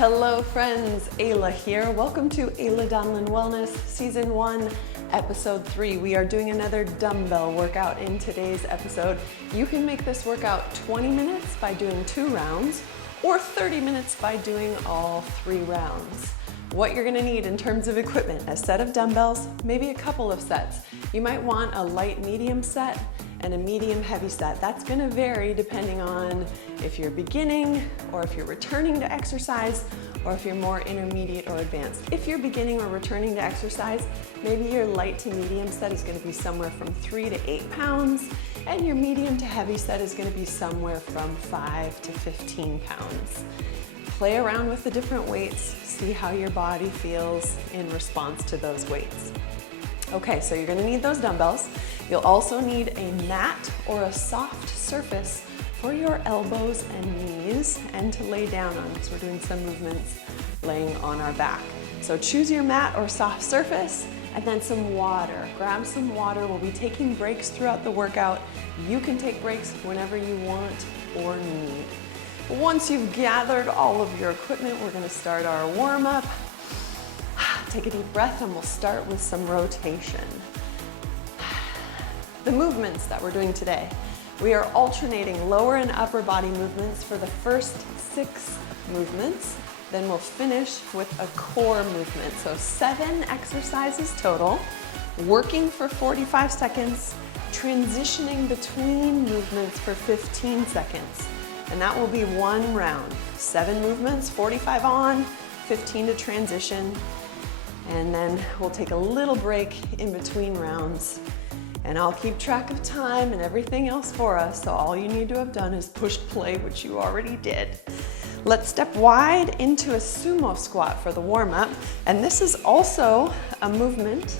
Hello friends, Ayla here. Welcome to Ayla Donlin Wellness Season 1, Episode 3. We are doing another dumbbell workout in today's episode. You can make this workout 20 minutes by doing 2 rounds or 30 minutes by doing all 3 rounds. What you're gonna need in terms of equipment: a set of dumbbells, maybe a couple of sets. You might want a light medium set and a medium heavy set. That's gonna vary depending on if you're beginning or if you're returning to exercise or if you're more intermediate or advanced. If you're beginning or returning to exercise, maybe your light to medium set is gonna be somewhere from 3 to 8 pounds, and your medium to heavy set is gonna be somewhere from 5 to 15 pounds. Play around with the different weights, see how your body feels in response to those weights. Okay, so you're gonna need those dumbbells. You'll also need a mat or a soft surface for your elbows and knees and to lay down on, because we're doing some movements laying on our back. So choose your mat or soft surface, and then some water. Grab some water. We'll be taking breaks throughout the workout. You can take breaks whenever you want or need. Once you've gathered all of your equipment, we're gonna start our warm-up. Take a deep breath and we'll start with some rotation. The movements that we're doing today, we are alternating lower and upper body movements for the first 6 movements. Then we'll finish with a core movement. So 7 exercises total, working for 45 seconds, transitioning between movements for 15 seconds. And that will be 1 round. 7 movements, 45 on, 15 to transition. And then we'll take a little break in between rounds. And I'll keep track of time and everything else for us. So all you need to have done is push play, which you already did. Let's step wide into a sumo squat for the warm-up. And this is also a movement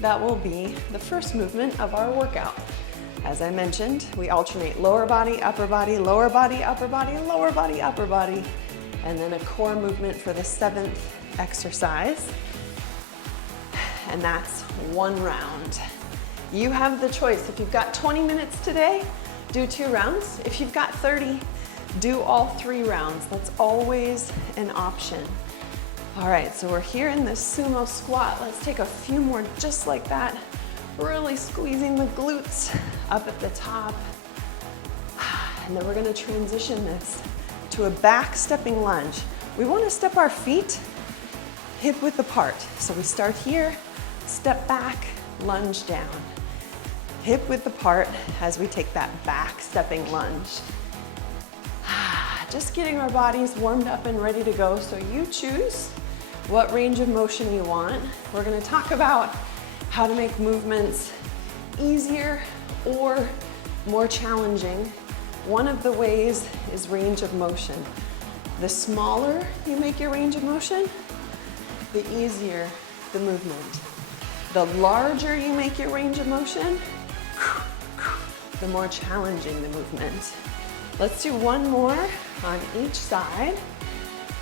that will be the first movement of our workout. As I mentioned, we alternate lower body, upper body, lower body, upper body, lower body, upper body, and then a core movement for the 7th exercise. And that's 1 round. You have the choice. If you've got 20 minutes today, do 2 rounds. If you've got 30, do all 3 rounds. That's always an option. All right, so we're here in this sumo squat. Let's take a few more just like that. Really squeezing the glutes up at the top. And then we're gonna transition this to a back stepping lunge. We wanna step our feet hip width apart. So we start here, step back, lunge down. Hip width apart as we take that back stepping lunge. Just getting our bodies warmed up and ready to go. So you choose what range of motion you want. We're gonna talk about how to make movements easier or more challenging. One of the ways is range of motion. The smaller you make your range of motion, the easier the movement. The larger you make your range of motion, the more challenging the movement. Let's do 1 more on each side.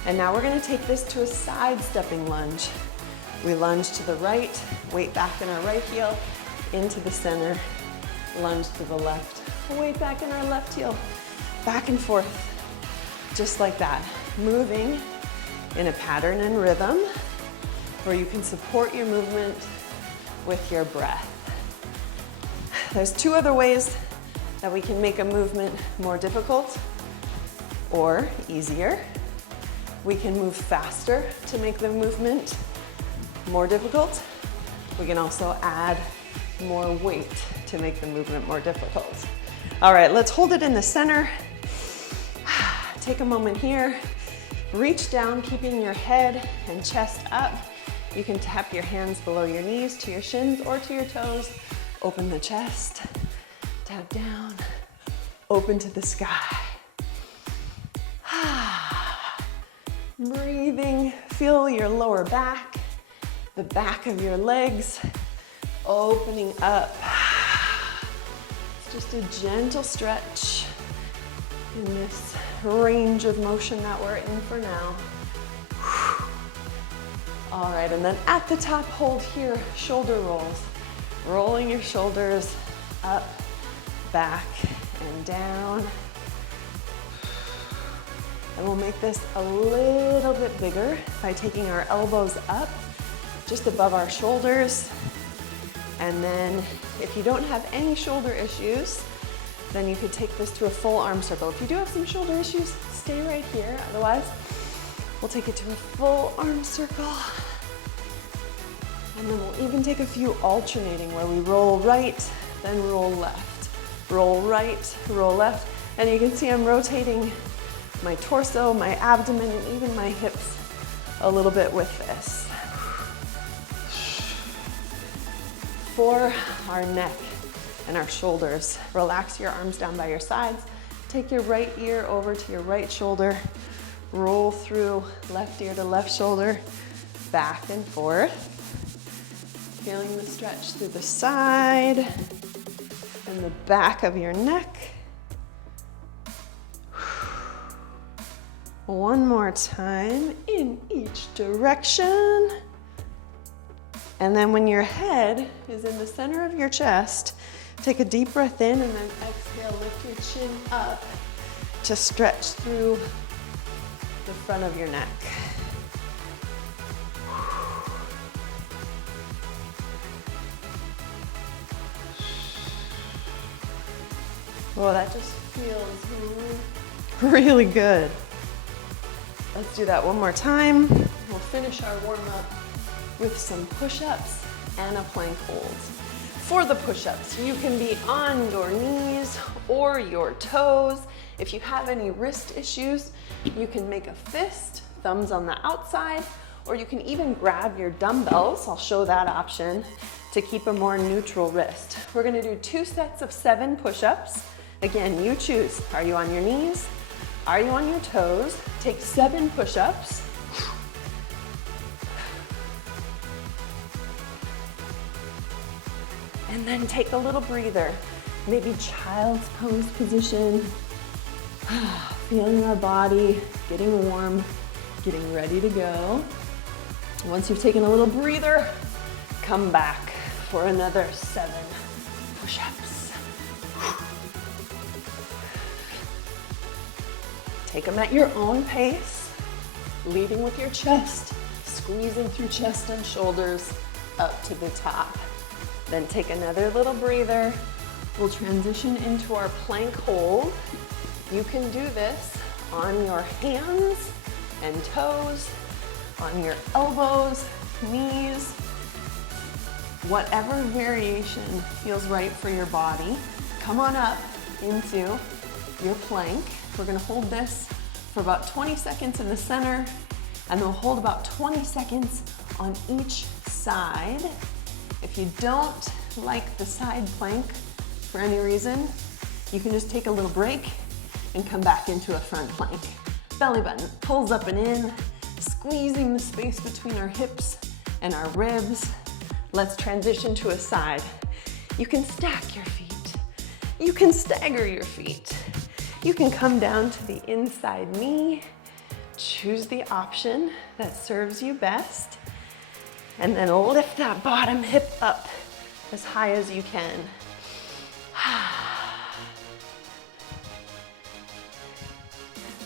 And now we're gonna take this to a side stepping lunge. We lunge to the right, weight back in our right heel, into the center, lunge to the left, weight back in our left heel, back and forth, just like that. Moving in a pattern and rhythm where you can support your movement with your breath. There's 2 other ways that we can make a movement more difficult or easier. We can move faster to make the movement more difficult. We can also add more weight to make the movement more difficult. All right, let's hold it in the center. Take a moment here. Reach down, keeping your head and chest up. You can tap your hands below your knees to your shins or to your toes. Open the chest, tap down, open to the sky. Breathing, feel your lower back, the back of your legs opening up. It's just a gentle stretch in this range of motion that we're in for now. All right, and then at the top, hold here, shoulder rolls. Rolling your shoulders up, back, and down. And we'll make this a little bit bigger by taking our elbows up just above our shoulders. And then if you don't have any shoulder issues, then you could take this to a full arm circle. If you do have some shoulder issues, stay right here. Otherwise, we'll take it to a full arm circle. And then we'll even take a few alternating where we roll right, then roll left. Roll right, roll left. And you can see I'm rotating my torso, my abdomen, and even my hips a little bit with this. For our neck and our shoulders, relax your arms down by your sides. Take your right ear over to your right shoulder. Roll through left ear to left shoulder, back and forth. Feeling the stretch through the side and the back of your neck. One more time in each direction. And then when your head is in the center of your chest, take a deep breath in and then exhale, lift your chin up to stretch through the front of your neck. Well, that just feels really good. Let's do that one more time. We'll finish our warm-up with some push-ups and a plank hold. For the push-ups, you can be on your knees or your toes. If you have any wrist issues, you can make a fist, thumbs on the outside, or you can even grab your dumbbells. I'll show that option to keep a more neutral wrist. We're gonna do 2 sets of 7 push-ups. Again, you choose. Are you on your knees? Are you on your toes? Take 7 push-ups. And then take a little breather. Maybe child's pose position. Feeling our body, getting warm, getting ready to go. Once you've taken a little breather, come back for another 7 push-ups. Take them at your own pace, leading with your chest, squeezing through chest and shoulders up to the top. Then take another little breather. We'll transition into our plank hold. You can do this on your hands and toes, on your elbows, knees, whatever variation feels right for your body. Come on up into your plank. We're gonna hold this for about 20 seconds in the center, and we'll hold about 20 seconds on each side. If you don't like the side plank for any reason, you can just take a little break and come back into a front plank. Belly button pulls up and in, squeezing the space between our hips and our ribs. Let's transition to a side. You can stack your feet. You can stagger your feet. You can come down to the inside knee. Choose the option that serves you best. And then lift that bottom hip up as high as you can.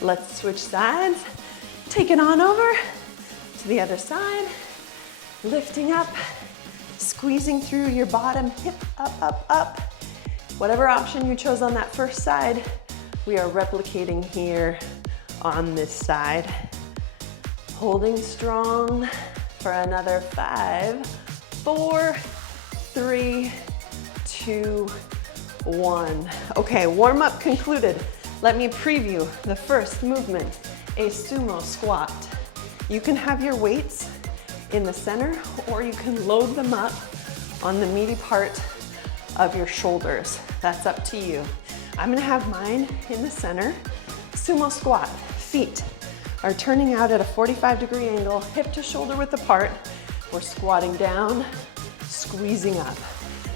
Let's switch sides. Take it on over to the other side. Lifting up, squeezing through your bottom hip, up, up, up. Whatever option you chose on that first side, we are replicating here on this side. Holding strong for another 5, 4, 3, 2, 1. Okay, warm up concluded. Let me preview the first movement, a sumo squat. You can have your weights in the center, or you can load them up on the meaty part of your shoulders. That's up to you. I'm gonna have mine in the center. Sumo squat, feet are turning out at a 45-degree angle, hip to shoulder width apart. We're squatting down, squeezing up.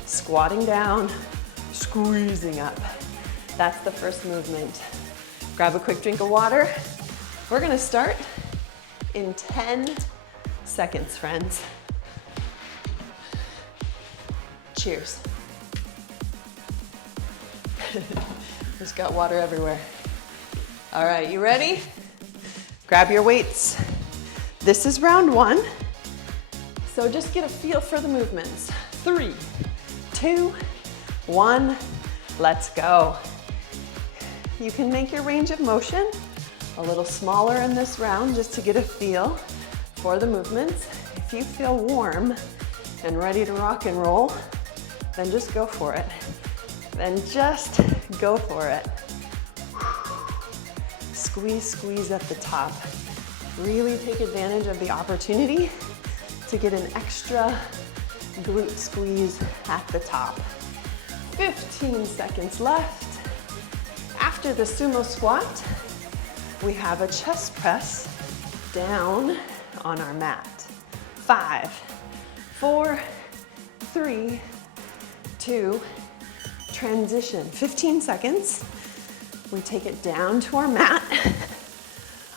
Squatting down, squeezing up. That's the first movement. Grab a quick drink of water. We're gonna start in 10 seconds, friends. Cheers. Just got water everywhere. All right, you ready? Grab your weights. This is round one. So just get a feel for the movements. 3, 2, 1, let's go. You can make your range of motion a little smaller in this round just to get a feel for the movements. If you feel warm and ready to rock and roll, then just go for it. Then just go for it. Squeeze, squeeze at the top. Really take advantage of the opportunity to get an extra glute squeeze at the top. 15 seconds left. After the sumo squat, we have a chest press down on our mat. 5, 4, 3, 2, transition. 15 seconds. We take it down to our mat.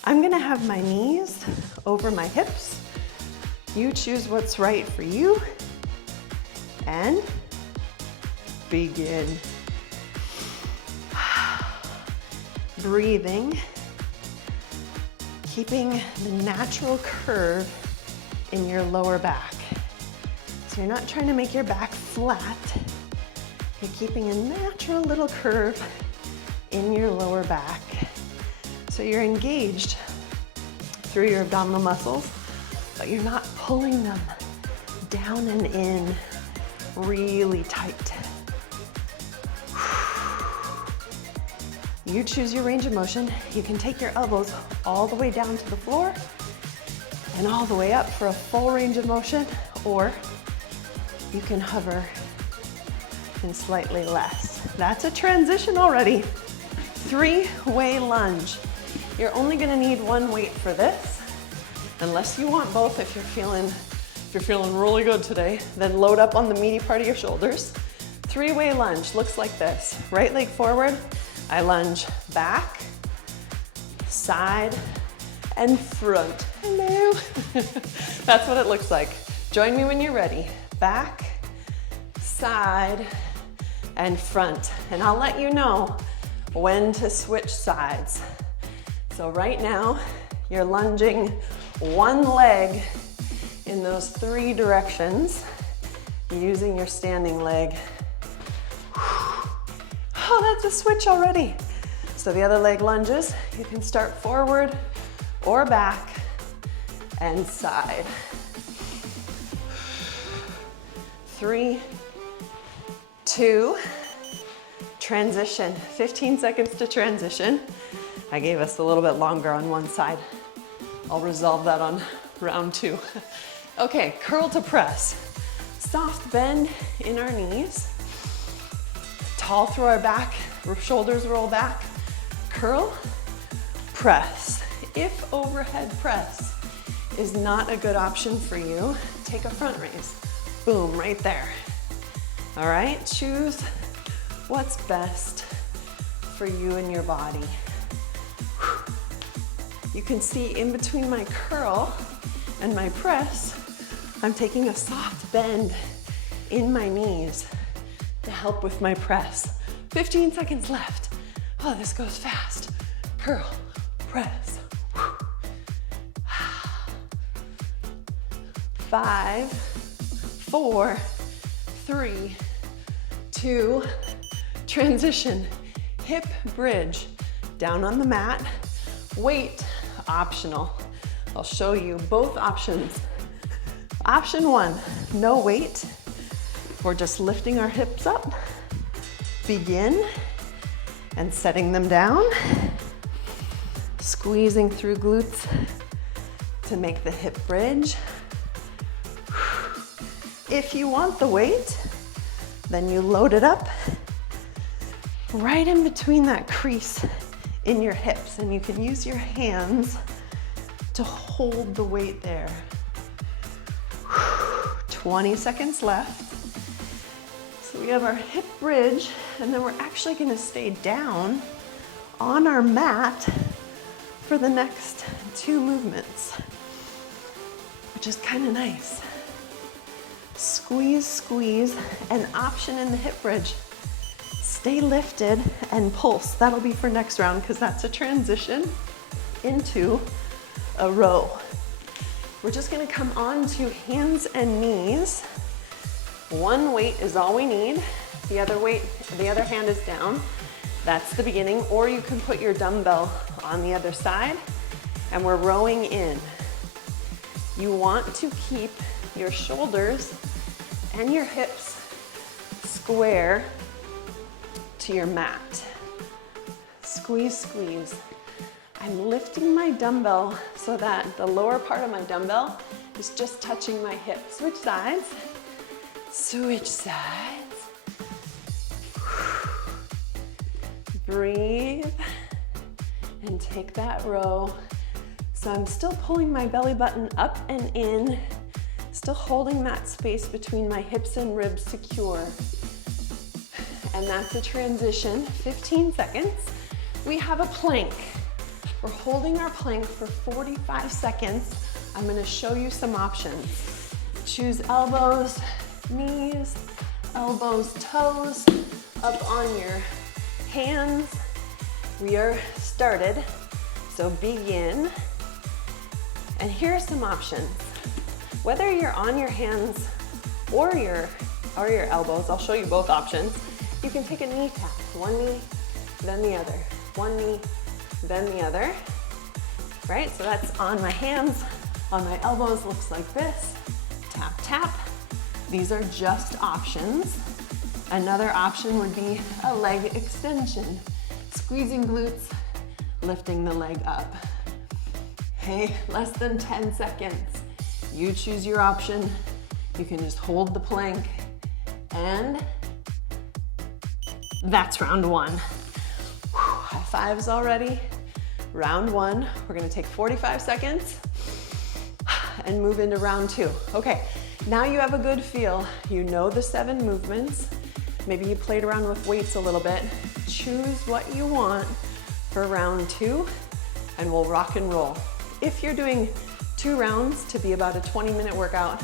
I'm gonna have my knees over my hips. You choose what's right for you. And begin. Breathing. Keeping the natural curve in your lower back. So you're not trying to make your back flat. You're keeping a natural little curve in your lower back. So you're engaged through your abdominal muscles, but you're not pulling them down and in really tight. You choose your range of motion. You can take your elbows all the way down to the floor and all the way up for a full range of motion, or you can hover in slightly less. That's a transition already. 3-way lunge. You're only gonna need one weight for this, unless you want both. If you're feeling really good today, then load up on the meaty part of your shoulders. 3-way lunge looks like this. Right leg forward, I lunge back, side, and front. Hello. That's what it looks like. Join me when you're ready. Back, side, and front. And I'll let you know when to switch sides. So right now, you're lunging one leg in those 3 directions, using your standing leg. Oh, that's a switch already. So the other leg lunges. You can start forward or back and side. 3, 2, transition. 15 seconds to transition. I gave us a little bit longer on one side. I'll resolve that on round 2. Okay, curl to press. Soft bend in our knees. Tall through our back, shoulders roll back. Curl, press. If overhead press is not a good option for you, take a front raise. Boom, right there. All right, choose what's best for you and your body. You can see in between my curl and my press, I'm taking a soft bend in my knees to help with my press. 15 seconds left. Oh, this goes fast. Curl, press. 5, 4, 3, 2, transition. Hip bridge, down on the mat. Weight, optional. I'll show you both options. Option 1, no weight. We're just lifting our hips up. Begin and setting them down. Squeezing through glutes to make the hip bridge. If you want the weight, then you load it up right in between that crease in your hips, and you can use your hands to hold the weight there. 20 seconds left. So we have our hip bridge, and then we're actually gonna stay down on our mat for the next 2 movements, which is kind of nice. Squeeze, squeeze, an option in the hip bridge. Stay lifted and pulse. That'll be for next round because that's a transition into a row. We're just gonna come onto hands and knees. One weight is all we need. The other hand is down. That's the beginning. Or you can put your dumbbell on the other side and we're rowing in. You want to keep your shoulders and your hips square to your mat. Squeeze, squeeze. I'm lifting my dumbbell so that the lower part of my dumbbell is just touching my hip. Switch sides. Switch sides. Breathe and take that row. So I'm still pulling my belly button up and in, still holding that space between my hips and ribs secure. And that's a transition, 15 seconds. We have a plank. We're holding our plank for 45 seconds. I'm gonna show you some options. Choose elbows, knees, elbows, toes, up on your hands. We are started, so begin. And here are some options. Whether you're on your hands or your elbows, I'll show you both options. You can take a knee tap, one knee, then the other. One knee, then the other, right? So that's on my hands, on my elbows, looks like this. Tap, tap. These are just options. Another option would be a leg extension. Squeezing glutes, lifting the leg up. Okay, less than 10 seconds. You choose your option. You can just hold the plank. And that's round one. High fives already. Round one, we're gonna take 45 seconds and move into round two. Okay, now you have a good feel. You know the 7 movements. Maybe you played around with weights a little bit. Choose what you want for round 2 and we'll rock and roll. If you're doing 2 rounds to be about a 20-minute workout,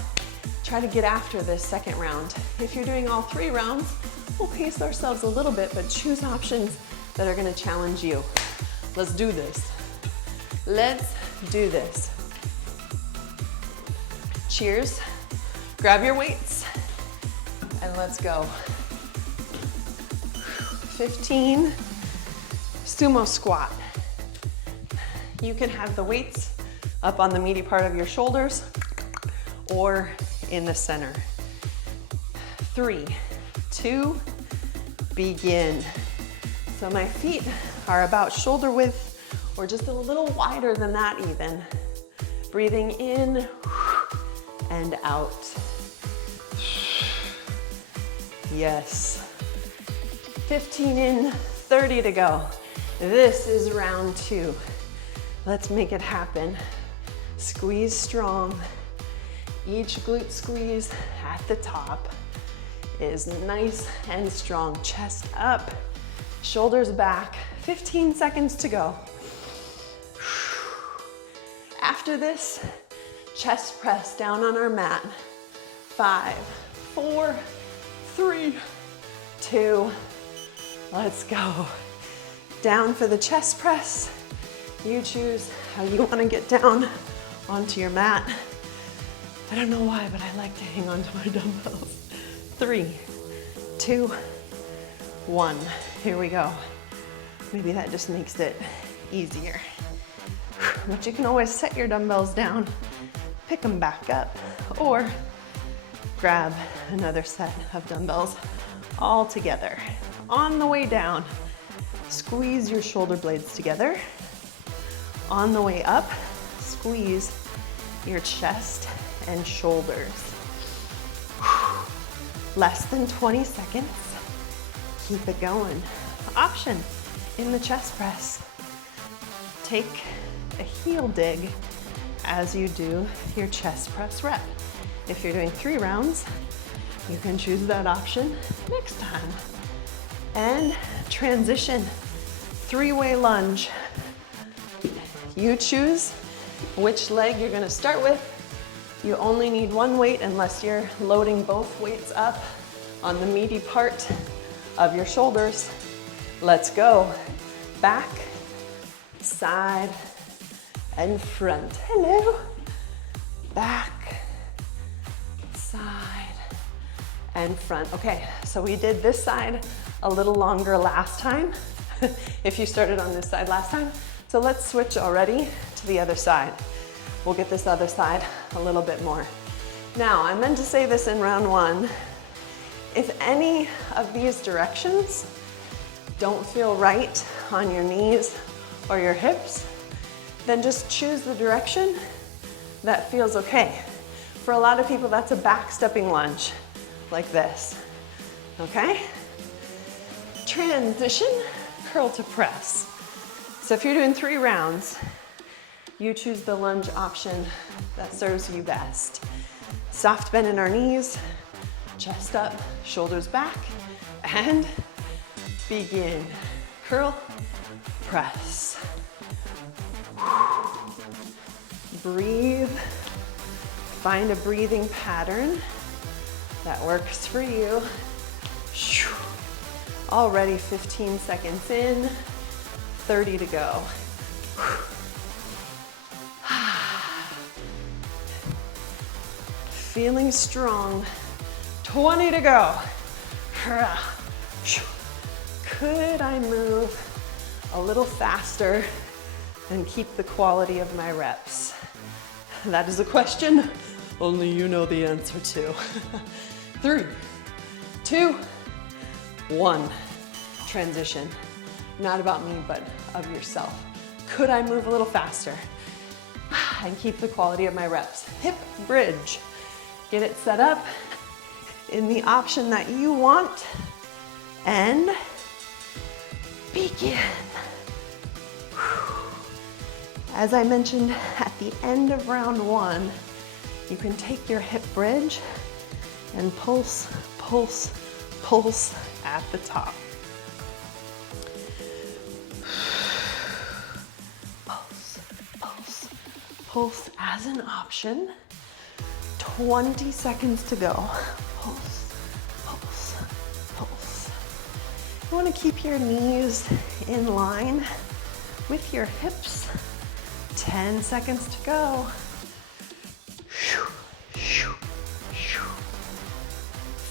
try to get after this second round. If you're doing all 3 rounds, we'll pace ourselves a little bit, but choose options that are gonna challenge you. Let's do this. Let's do this. Cheers. Grab your weights and let's go. 15 sumo squat. You can have the weights up on the meaty part of your shoulders or in the center. 3, 2, begin. So my feet are about shoulder width or just a little wider than that even. Breathing in and out. Yes. 15 in, 30 to go. This is round 2. Let's make it happen. Squeeze strong. Each glute squeeze at the top is nice and strong. Chest up, shoulders back. 15 seconds to go. After this, chest press down on our mat. 5, 4, 3, 2, let's go. Down for the chest press. You choose how you want to get down onto your mat. I don't know why, but I like to hang on to my dumbbells. 3, 2, 1. Here we go. Maybe that just makes it easier. But you can always set your dumbbells down, pick them back up, or grab another set of dumbbells all together. On the way down, squeeze your shoulder blades together. On the way up, squeeze your chest and shoulders. Less than 20 seconds. Keep it going. Option in the chest press. Take a heel dig as you do your chest press rep. If you're doing 3 rounds, you can choose that option next time. And transition, 3-way lunge. You choose which leg you're gonna start with. You only need 1 weight unless you're loading both weights up on the meaty part of your shoulders. Let's go. Back, side, and front. Hello. Back, side, and front. Okay, so we did this side a little longer last time, if you started on this side last time. So let's switch already to the other side. We'll get this other side a little bit more. Now, I meant to say this in round one. If any of these directions don't feel right on your knees or your hips, then just choose the direction that feels okay. For a lot of people, that's a back stepping lunge, like this, okay? Transition, curl to press. So if you're doing 3 rounds, you choose the lunge option that serves you best. Soft bend in our knees, chest up, shoulders back, and begin. Curl, press. Breathe. Find a breathing pattern that works for you. Already 15 seconds in, 30 to go. Feeling strong, 20 to go. Could I move a little faster and keep the quality of my reps? That is a question only you know the answer to. 3, 2, 1. Transition. Not about me, but of yourself. Could I move a little faster and keep the quality of my reps? Hip bridge. Get it set up in the option that you want and begin. As I mentioned at the end of round one, you can take your hip bridge and pulse, pulse, pulse at the top. Pulse, pulse, pulse as an option. 20 seconds to go. Pulse, pulse, pulse. You want to keep your knees in line with your hips. 10 seconds to go.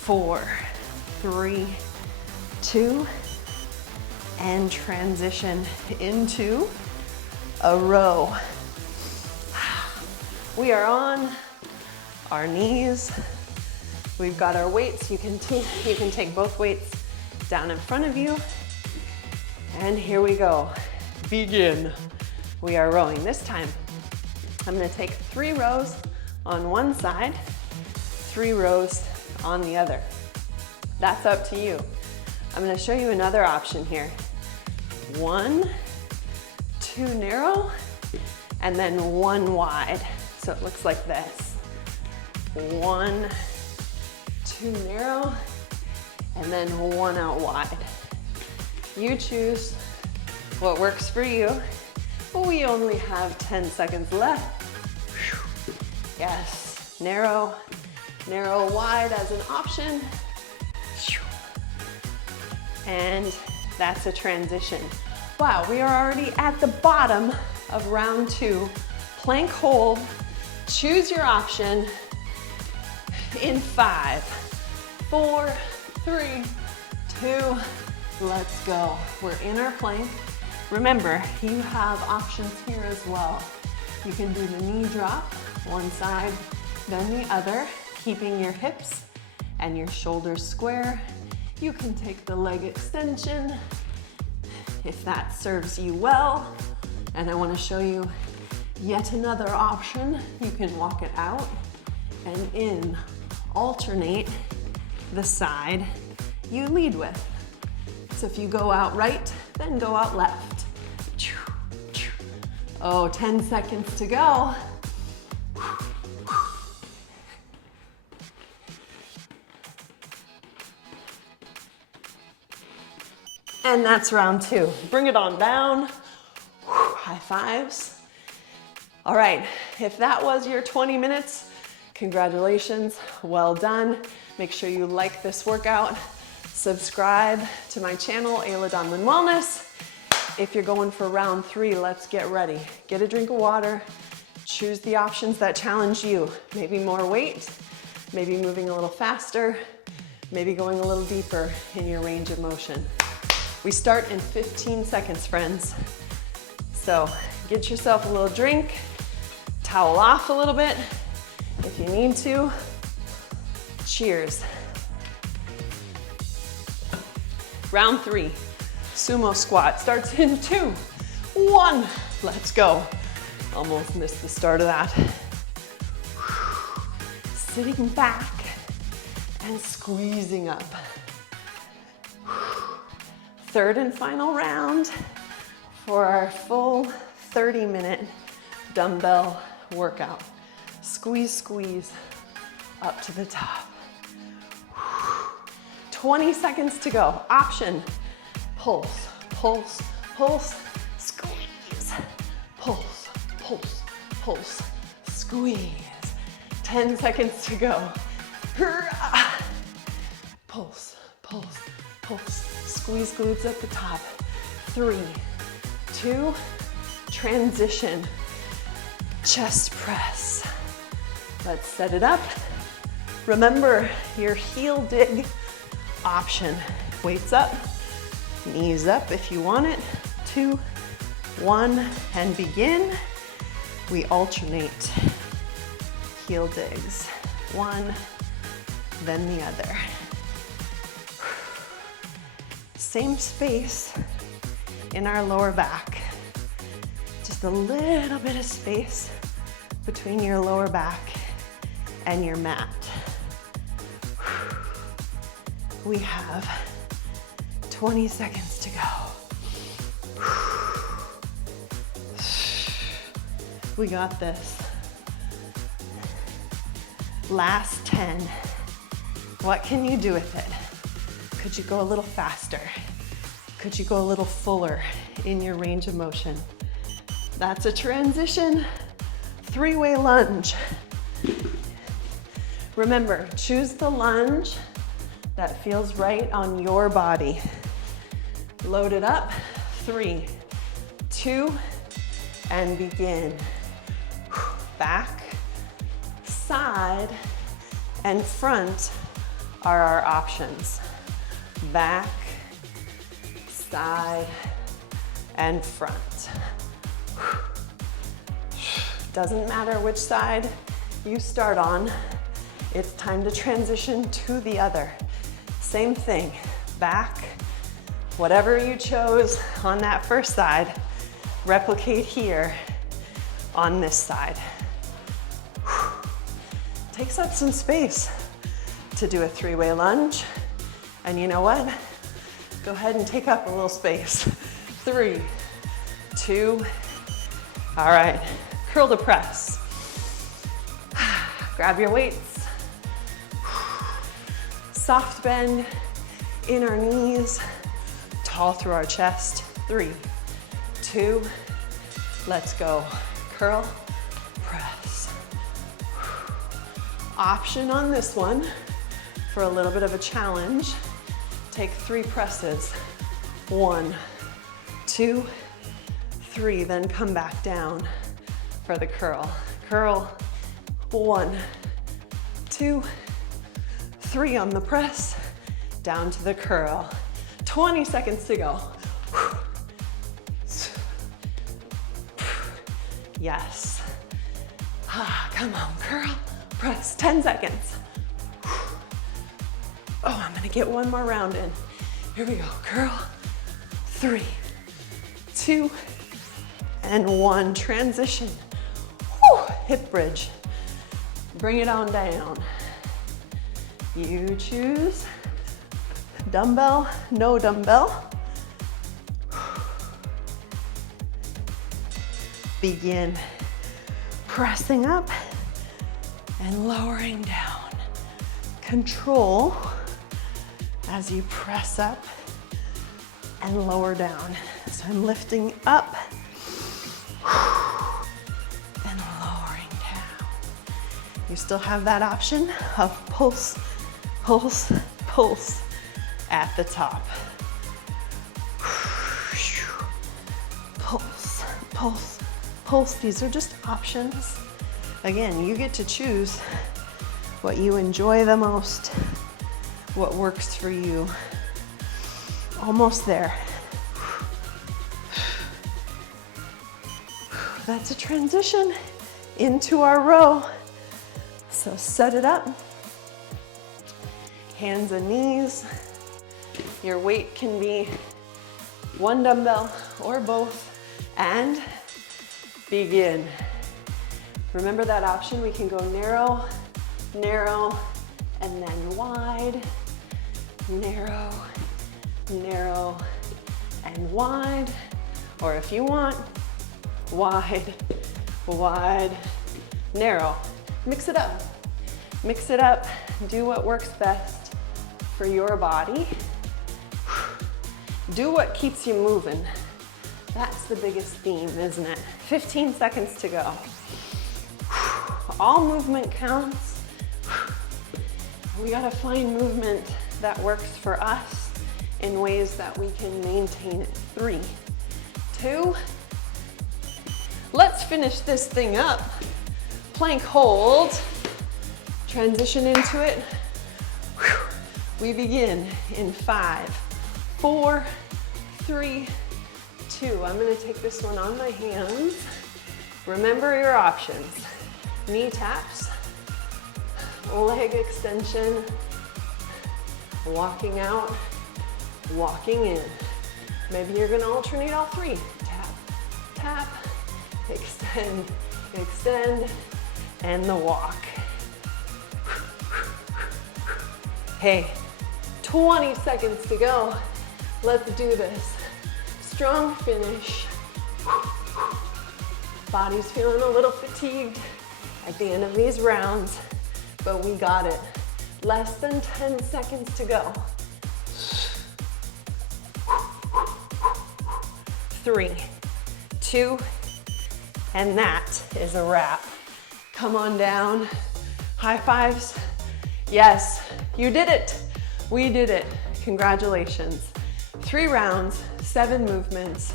4, 3, 2, and transition into a row. We are on our knees. We've got our weights. You can take both weights down in front of you. And here we go. Begin. We are rowing. This time, I'm going to take 3 rows on one side, 3 rows on the other. That's up to you. I'm going to show you another option here. 1, 2 narrow, and then 1 wide. So it looks like this. 1, 2 narrow, and then 1 out wide. You choose what works for you. We only have 10 seconds left. Yes, narrow, narrow, wide as an option. And that's a transition. Wow, we are already at the bottom of round 2. Plank hold, choose your option in 5, 4, 3, 2, let's go. We're in our plank. Remember, you have options here as well. You can do the knee drop, one side, then the other, keeping your hips and your shoulders square. You can take the leg extension if that serves you well. And I want to show you yet another option. You can walk it out and in. Alternate the side you lead with. So if you go out right, then go out left. Oh, 10 seconds to go. And that's round 2. Bring it on down. High fives. All right, if that was your 20 minutes, congratulations, well done. Make sure you like this workout, subscribe to my channel, Ayla Donlin Wellness, If you're going for round 3, let's get ready. Get a drink of water. Choose the options that challenge you. Maybe more weight, maybe moving a little faster, maybe going a little deeper in your range of motion. We start in 15 seconds, friends. So get yourself a little drink, towel off a little bit if you need to. Cheers. Round 3, sumo squat. Starts in 2, 1. Let's go. Almost missed the start of that. Sitting back and squeezing up. Third and final round for our full 30-minute dumbbell workout. Squeeze, squeeze, up to the top. 20 seconds to go. Option, pulse, pulse, pulse, squeeze, pulse, pulse, pulse, squeeze. 10 seconds to go. Pulse, pulse, pulse, squeeze glutes at the top. 3, 2, transition, chest press. Let's set it up. Remember your heel dig option. Weights up, knees up if you want it. 2, 1, and begin. We alternate heel digs. 1, then the other. Same space in our lower back. Just a little bit of space between your lower back and your mat. We have 20 seconds to go. We got this. Last 10. What can you do with it? Could you go a little faster? Could you go a little fuller in your range of motion? That's a transition 3-way lunge. Remember, choose the lunge that feels right on your body. Load it up. 3, 2, and begin. Back, side, and front are our options. Back, side, and front. Doesn't matter which side you start on, it's time to transition to the other. Same thing, back, whatever you chose on that first side, replicate here on this side. Takes up some space to do a 3-way lunge. And you know what? Go ahead and take up a little space. 3, 2, all right. Curl to press. Grab your weights. Soft bend in our knees, tall through our chest. 3, 2, let's go. Curl, press. Option on this one for a little bit of a challenge. Take 3 presses. 1, 2, 3, then come back down for the curl. Curl, 1, 2, 3 on the press, down to the curl. 20 seconds to go. Yes. Come on, curl, press, 10 seconds. Oh, I'm gonna get one more round in. Here we go, curl, 3, 2, and 1, transition. Hip bridge, bring it on down. You choose dumbbell, no dumbbell. Begin pressing up and lowering down. Control as you press up and lower down. So I'm lifting up and lowering down. You still have that option of pulse, pulse, pulse at the top. pulse. These are just options. Again, you get to choose what you enjoy the most, what works for you. Almost there. That's a transition into our row. So set it up. Hands and knees. Your weight can be one dumbbell or both, and begin. Remember that option? We can go narrow, narrow, and then wide, narrow, narrow, and wide. Or if you want, wide, wide, narrow. Mix it up. Mix it up. Do what works best for your body. Do what keeps you moving. That's the biggest theme, isn't it? 15 seconds to go. All movement counts. We gotta find movement that works for us in ways that we can maintain it. 3, 2, let's finish this thing up. Plank hold, transition into it. We begin in 5, 4, 3, 2. I'm gonna take this one on my hands. Remember your options. Knee taps, leg extension, walking out, walking in. Maybe you're gonna alternate all 3. Tap, tap, extend, extend, and the walk. Hey, 20 seconds to go. Let's do this. Strong finish. Body's feeling a little fatigued at the end of these rounds, but we got it. Less than 10 seconds to go. 3, 2, and that is a wrap. Come on down. High fives. Yes, you did it. We did it. Congratulations. 3 rounds, 7 movements.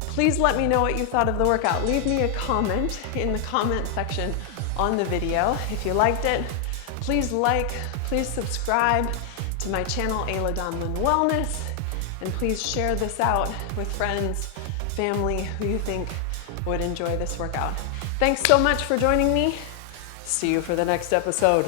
Please let me know what you thought of the workout. Leave me a comment in the comment section on the video. If you liked it, please like, please subscribe to my channel, Ayla Donlin Wellness, and please share this out with friends, family who you think would enjoy this workout. Thanks so much for joining me. See you for the next episode.